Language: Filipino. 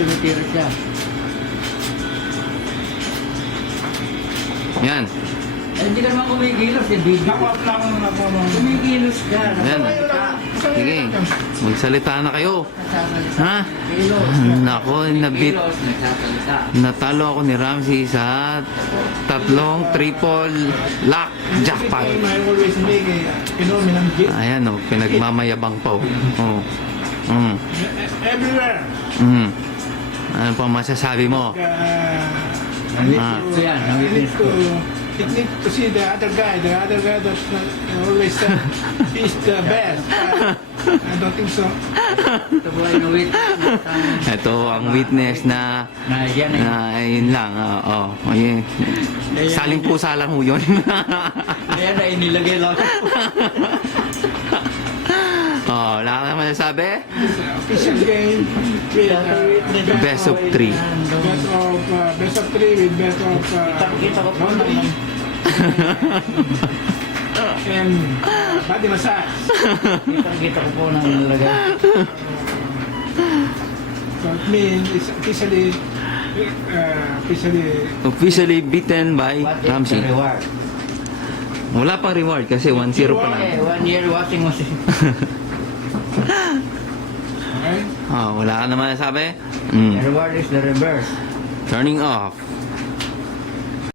tumitira siya. Yan. Eh, hindi ka naman kumikilos, eh, video. Kumikilos ka. Yan. Sige. Magsalita na kayo. Nagsasalita. Ha? Kilos. Nako, nabit. Kilos, nagsasalita. Natalo ako ni Ramsey sa 3 triple lock jackpot. I always make phenomenon gift Ayan o, pinagmamayabang pa o. Oh. Mm. everywhere. Mm. Ano pa masasabi mo? Ah. Ito yan, ang You need witness to, ko. you need to see the other guy that's always he's the best. I don't think so. Ito po ay ang witness. Ito ang witness na Na yan ay. ayun lang. Oo. Ayun. Saling pusa lang ho yun. Ayan ay nilagay lang. Oh, wala ka naman masasabi? Official game with Best of 3. best of three with best of Kita ko po laundry naman. and body massage. Kita ko po nang nilagay. So it means it's Officially beaten by What is the Ramsey. reward? Wala pang reward kasi 1-0 pa lang. Eh, 1 year washing machine. okay. Oh, wala ka naman masasabi? The Mm. reward is the reverse. Turning off.